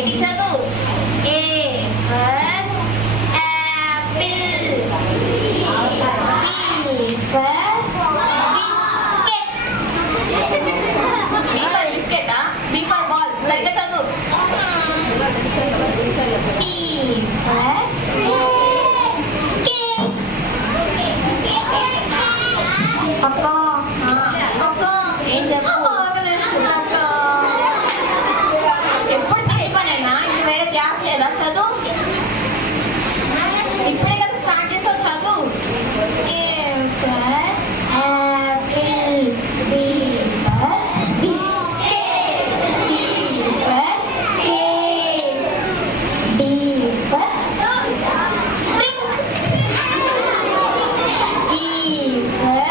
బయటికి చదువు. A for apple, B for biscuit. B for బిస్కెటా? B for ball. సరిగ్గా చదువు. C for cake. అక్క అక్క ఏం చెప్పు? ఎప్పుడు తిట్టుకోనేనా? ఇప్పుడు వేరే క్లాస్ లేదా? చదువు. ఇప్పుడే కదా స్టార్ట్ చేసావు, చదువు. A for apple, B for biscuit, C for cake, D for drink, E for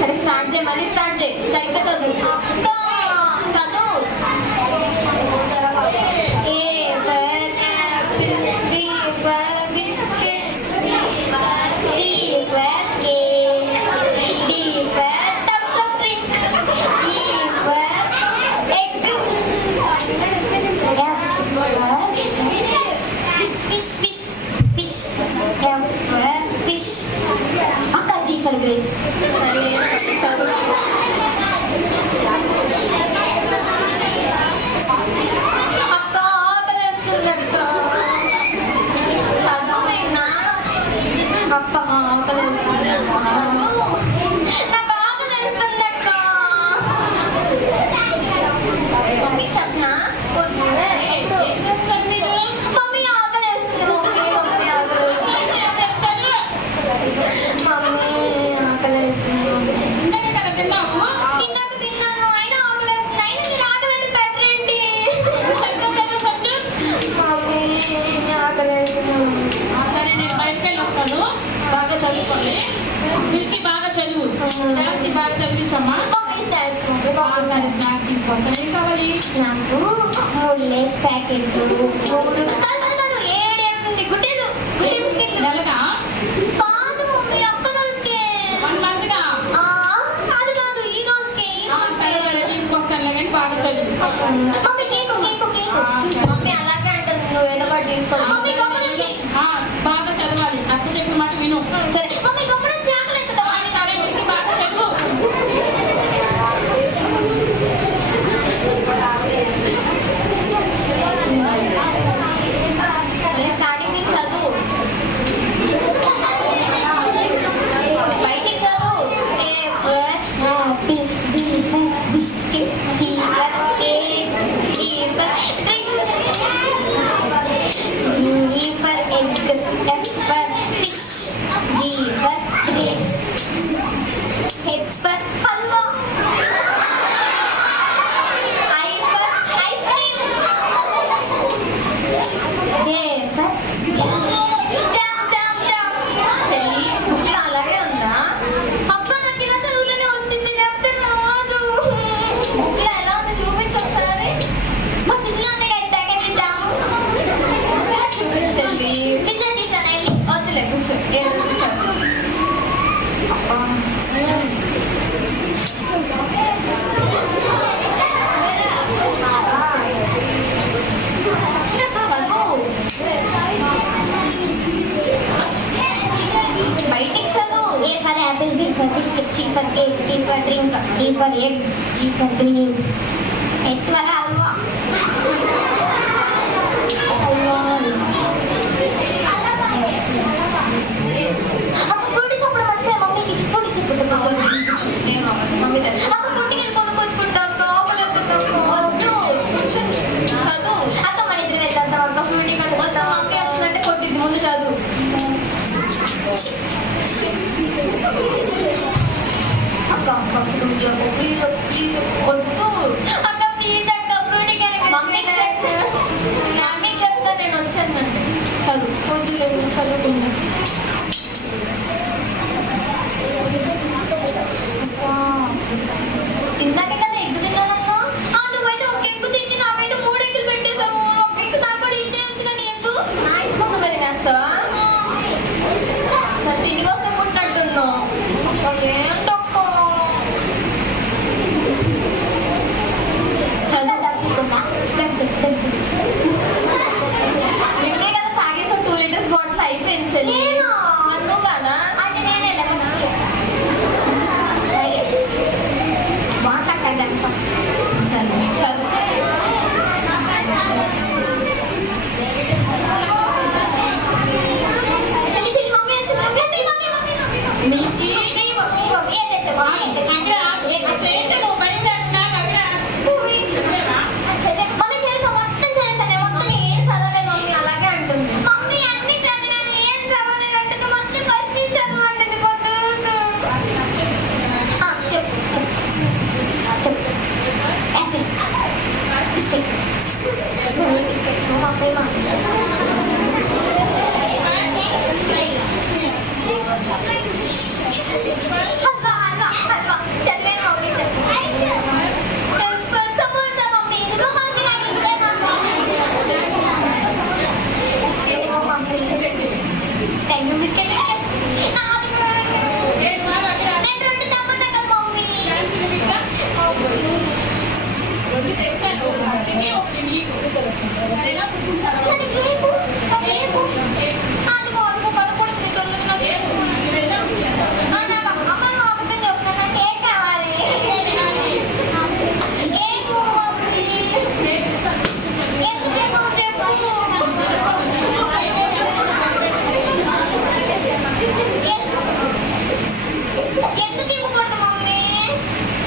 సరే స్టార్ట్ చేయి, మళ్ళీ స్టార్ట్ చేయి. సరిగ్గా చదువు. చదువు. A for apple, B for biscuit, C for cake, D for టప్ Up drink, E for egg, F for fish fish fish, F for fish. అక్క G for grapes. సరే చదువు. అక్క ఆకలేస్తుందక్క. చదువునా? అక్క ఆకలేస్తుందక్క. నాకు ఆకలేస్తుందక్క. మమ్మీ చెప్పనా? మమ్మీ ఆకలేస్తుంది. మమ్మీ మమ్మీ ఆకలేస్తుంది. మమ్మీ ఆకలేస్తుంది. ఇందాక తిన్నాను, అయినా ఆకలేస్తుంది. అయినా మీరు ఆకలంటే పెట్టండి. మమ్మీ ఆకలేస్తుంది. సరే నేను బయటకు వెళ్ళి వస్తాను. బాగా చదువుకోండి. వీరికి బాగా చదువు. డాన్స్కి బాగా చదివించమ్మా. సరే స్నాక్స్ తీసుకొస్తాను. ఏం కావాలి? నాకు 3 లేస్ ప్యాకెట్లు, 3 ఏడేముంది గుడ్డలు, గుడ్డి బిస్కెట్లు. నెలగా? కాదు మమ్మీ, ఒక్క రోజుకే. 1 మంత్గా? కాదు కాదు, ఈ రోజుకే. సరే సరే తీసుకొస్తాను. కానీ బాగా చదువు. Mummy cake cake cake. Mummy అలాగే అంటుంది, నువ్వు ఏదో ఒకటి తీసుకో. మమ్మీ గమ్మున నుంచి. బాగా చదవాలి. అక్క చెప్పిన మాట విను. సరే మమ్మీ గమ్మున నుంచి ఆకలేస్తుందా? సరే వీరికి బాగా చదువు. స్టార్టింగ్ నుంచి చదువు. బయటికి చదువు. A for apple, B for biscuit, C for cake, D for drink, E for egg, F for fish, G for grapes, H for halwa, I for ice cream, J for jam. Jam jam jam. చెల్లి బుక్లో అలాగే ఉందా? అక్క నాకు ఇలా చదువులోనే వచ్చింది, లేకపోతే రాదు. బుక్లో ఎలా ఉంది చూపించు ఒకసారి. మా ఫ్రిడ్జ్లో ఉన్నాయి కదా ప్యాకెట్లు జాము. చూపించండి. ఫ్రిడ్జ్లో తీసాను వెళ్ళి. వద్దులే కూర్చో. కూర్చో. బయటికి చదువు. A for apple, B for biscuit, C for cake, D for drink, E for egg, G for grapes, H for halwa. Frooti చెప్పడం మర్చిపోయా మమ్మీకి. ఫ్రూటీ చెప్పుకుంటా మమ్మీ తెస్తా. ఫ్రూటీకి వెళ్ళి కొనుక్కొచ్చుకుంటాం. వద్దు చదువు. అక్క మన ఇద్దరు వెళ్ళొద్దాం. అక్క ఫ్రూటీ కొనుక్కొద్దాం. మమ్మీ వచ్చిందంటే కొట్టింది. ముందు చదువు. అక్క అక్క ఫ్రూటీ అక్క ప్లీజ్ ప్లీజ్ వద్దు. అక్క ప్లీజ్ అక్క ఫ్రూటీ మమ్మీకి చెప్తా నేను వచ్చాను. చదువు వద్దు చదువుకుంటా. వస్తావా? అసలు తిరిగి వస్తే పుట్టినట్టున్నావు. ఏంటొక్కో నిన్నే కదా తాగేసాం 2 లీటర్స్ బాటిల్ అయిపోయింది చెల్లి. నువ్వు కదా సరే చదువు. మిల్కీ అక్కడ ఆగు. ఏంటి నువ్వు బయట నాకు అక్కడ మమ్మీ చేసా మొత్తం చేస్తాను మొత్తం ఏం చదవలేదు మమ్మీ అలాగే అంటుంది. మమ్మీ అన్ని చదివాను ఏం చదవలేదు అంటుంది. మళ్ళీ ఫస్ట్ నుంచి చదవంటుంది కొద్దు. చెప్పు చెప్పు యాపిల్ బిస్కెట్ హల్వా హల్వా హల్వా చదివాను mummy samosa mummy biscuit mummy టెంగు బిస్కెట్ నేను 2 తప్పన్నా కదా మమ్మీ. రెండు తెచ్చాను. ఒకటి నీకు సరేనా?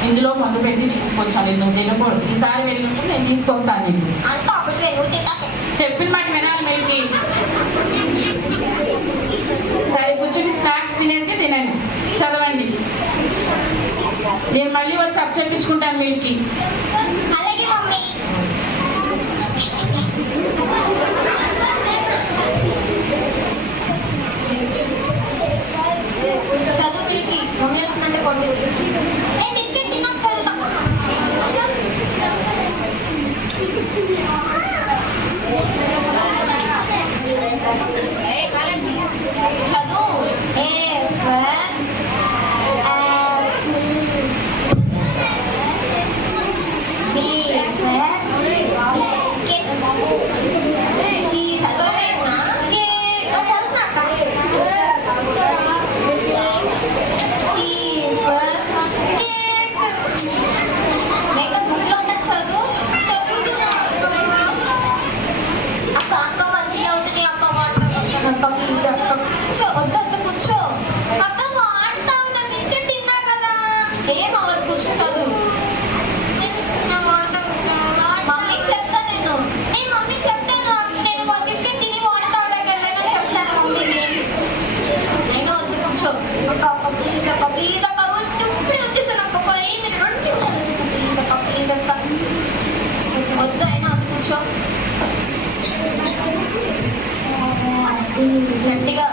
ఇందులో మందు పెట్టి తీసుకొచ్చాను. నువ్వు తినకూడదు. ఈసారి వెళ్ళినప్పుడు నేను తీసుకొస్తాను. నీకు చెప్పిన మాట వినాలి మిల్కీ. సరే కూర్చొని స్నాక్స్ తినేసి తినండి, చదవండి. నేను మళ్ళీ వచ్చి అప్పచెప్పించుకుంటాను మిల్కీ. అలాగే మమ్మీ. చదువు మిల్కీ. మమ్మీ వచ్చిందంటే కొట్టింది. బిస్కెట్ తిన్నాం చదువుతాం. చదువు. వద్దు కూర్చో. అక్క వాడుతా ఉంటా బిస్కెట్ తిన్నా కదా. ఏం అవ్వదు కూర్చో చదువు. మమ్మీ చెప్తా నేను మమ్మీ చెప్తాను. నేను బిస్కెట్ తిని వాడుతా ఉంటా కదా చెప్తాను మమ్మీకి. నేను వద్దు కూర్చో. అక్క ప్లీజ్ అక్క ప్లీజ్ అక్క ఇప్పుడే వచ్చేస్తాను అక్క. 5 2 నిమిషాలు వచ్చేస్తాను ప్లీజ్ అక్క ప్లీజ్ అక్క. వద్దు అయినా వద్దు కూర్చో. గట్టిగా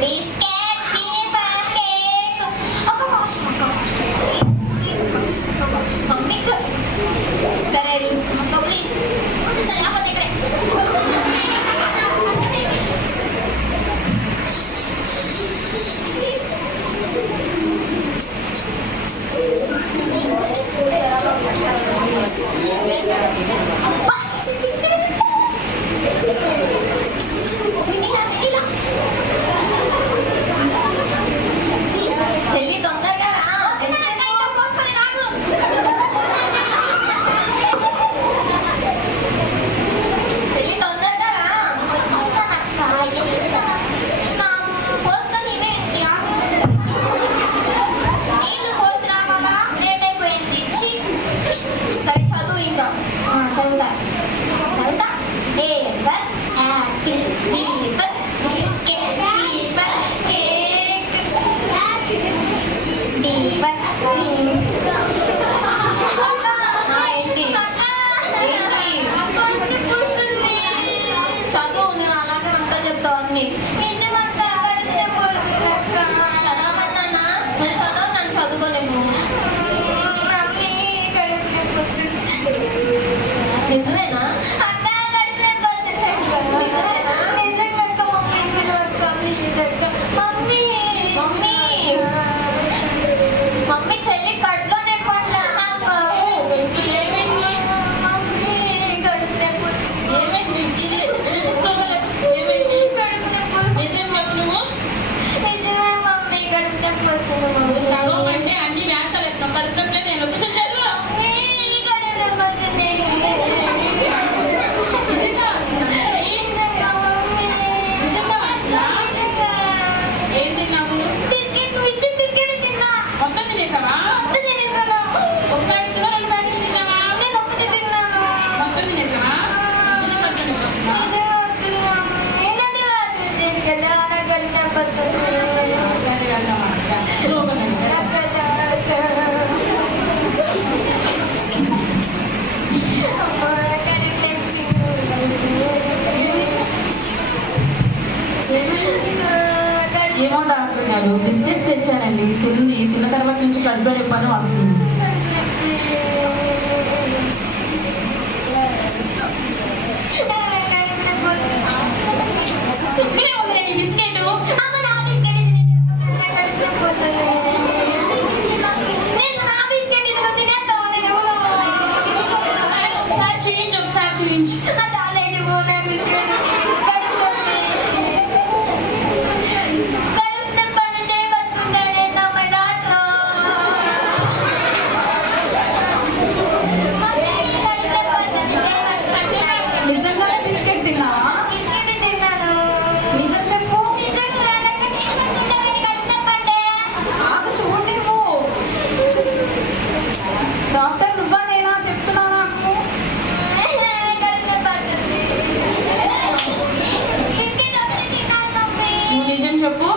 బిస్కెట్ ఫీవర్ కేక్ ఒక మమ్మీ సరే అక్క ప్లీజ్ అక్క దగ్గరే. చెల్లి తొందరగా రా. చెల్లి తొందరగా రా. నాకు పోస్తా నేనేంటి నేను పోసి రా బాబా. లేట్ అయిపోయింది. సరే చదువు ఇంకా చదువుతా చదువుతా. Paper Apple paper biscuit paper cake paper చదువు. నేను అలాగే అంతా చెప్తావు అన్ని. చదవమన్నానా? నేను చదవు నన్ను చదువుకోలేము. నిజమేనా? నిజమేనా? నువ్వు చదవమంటే అన్ని వ్యాసాలు ఎత్తున్నావు కడుపునట్లే నేను కొంచెం చదువు నిజంగా వస్తుందా? నిజంగా వస్తుందా? ఏం తిన్నావు మొత్తం తినేసావా ఒక ప్యాకెట్ తిన్నావా 2 ప్యాకెట్లు తిన్నావా మొత్తం తినేసావా చిన్న కడుపుని వస్తుందా సరే వెళ్దామా స్లోగా ఏమో డాక్టర్ గారు బిస్కెట్స్ తెచ్చానండి తిన్న తర్వాత నుంచి కడుపులో నొప్పి వస్తుంది ఇక్కడే ఉంది ఈ బిస్కెట్ ఒకసారి చూయించు నిజంగానే బిస్కెట్ తిన్నావా? నిజం చెప్పు. ఆగు చూడు నువ్వు. డాక్టర్ నువ్వా నేనా చెప్తున్నా నాకు. నువ్వు నిజం చెప్పు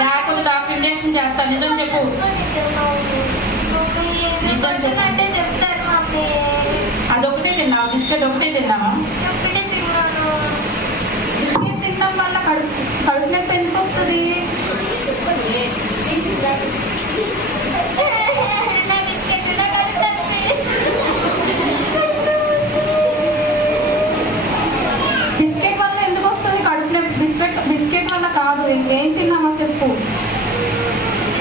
లేకపోతే డాక్టర్ ఇంజెక్షన్ చేస్తా నిజం చెప్పు అంటే చెప్తారు మమ్మీ అదొకటే తిన్నావా బిస్కెట్ ఒకటే తిన్నావా ఒక్కటే తిన్నాను బిస్కెట్ తినడం వల్ల కడుపు నొప్పి ఎందుకు వస్తుంది? నా బిస్కెట్ నా కడుపు నొప్పి. బిస్కెట్ వల్ల ఎందుకు వస్తుంది కడుపు నొప్పి? బిస్కెట్ వల్ల కాదు. ఇంకేం తిన్నామో చెప్పు.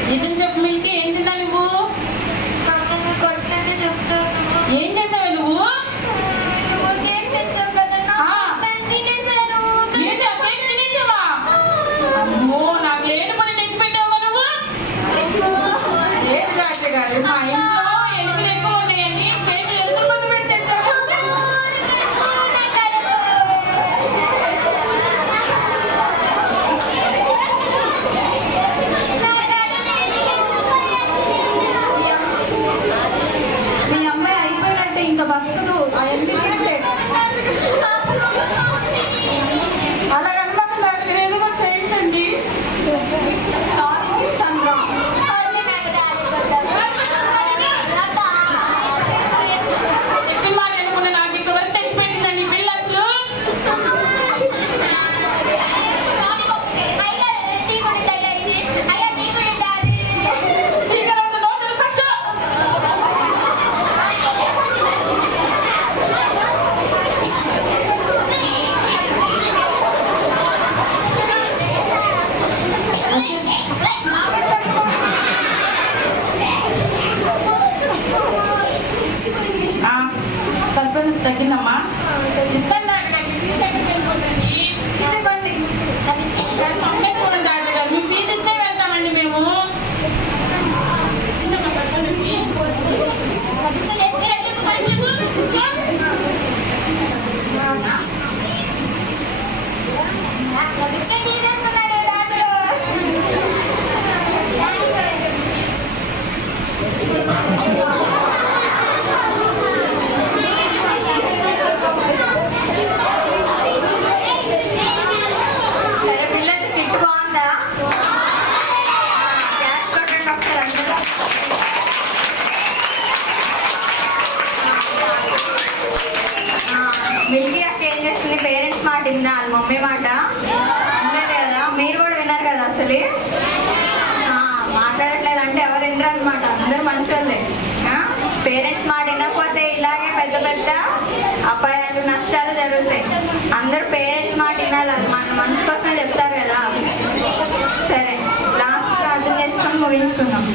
నిజం చెప్పు మిల్కి ఏం తిన్నా నువ్వు మమ్మల్ని కొట్టినట్టు చెప్తాను ఏం చేసావు నువ్వు నువ్వు కేక్ తెచ్చావు కదా నా హస్బెండ్ తినేశారు. ఏంటి ఆ కేక్ తినేసావా అమ్మో నాకు లేని పని తెచ్చిపెట్టావా నువ్వు ఏంటి డాక్టర్ గారు మా ఇంట్లో ఎలుకలు ఎక్కువ ఉన్నాయని కేక్ ఎలుకలు మందు పెట్టి తెచ్చావు మీ అమ్మాయి అయిపోయినట్టే ఇంకా బతుకుదు. అవన్నీ తింటే అలా కనుక డాక్టర్ ఏదో కూడా చేయండి టానిక్ ఇస్తాను రా. చెప్పిన మాట అనుకున్న నాకు ఇక్కడ వరకు తెచ్చిపెట్టిందండి పిల్ల అసలు ఇంకా రెండు నోట్లు ఫస్ట్ కడుపు తగ్గిందమ్మా ఇస్తాను డాక్టర్ గారు మీ ఫీజు ఎక్కడికి వెళ్ళిపోతుంది ఇదిగోండి. పంపించుకోండి డాక్టర్ గారు మీ ఫీజు ఇచ్చే వెళ్తామండి మేము తిందమ్మా కడుపు నొప్పి బిస్కెట్ తీసేస్తున్నాడు డాక్టర్ సరే పిల్లకి సిట్ బాగుందా? క్యాష్ కొట్టండి ఒకసారి అందరూ. మిల్కీ అక్క ఏం చేస్తుంది? పేరెంట్స్ మాట విందా? వాళ్ళ మమ్మీ మాట విన్నారు కదా? మీరు కూడా విన్నారు కదా? అసలు మాట్లాడట్లేదు అంటే ఎవరు వినరు అనమాట. అందరూ మంచోళ్ళే. పేరెంట్స్ మాట వినకపోతే ఇలాగే పెద్ద పెద్ద అపాయాలు నష్టాలు జరుగుతాయి. అందరూ పేరెంట్స్ మాట వినాలి. అది మన మంచి కోసం చెప్తారు కదా. సరే లాస్ట్ ప్రార్థన చేసుకొని ముగించుకుందాం.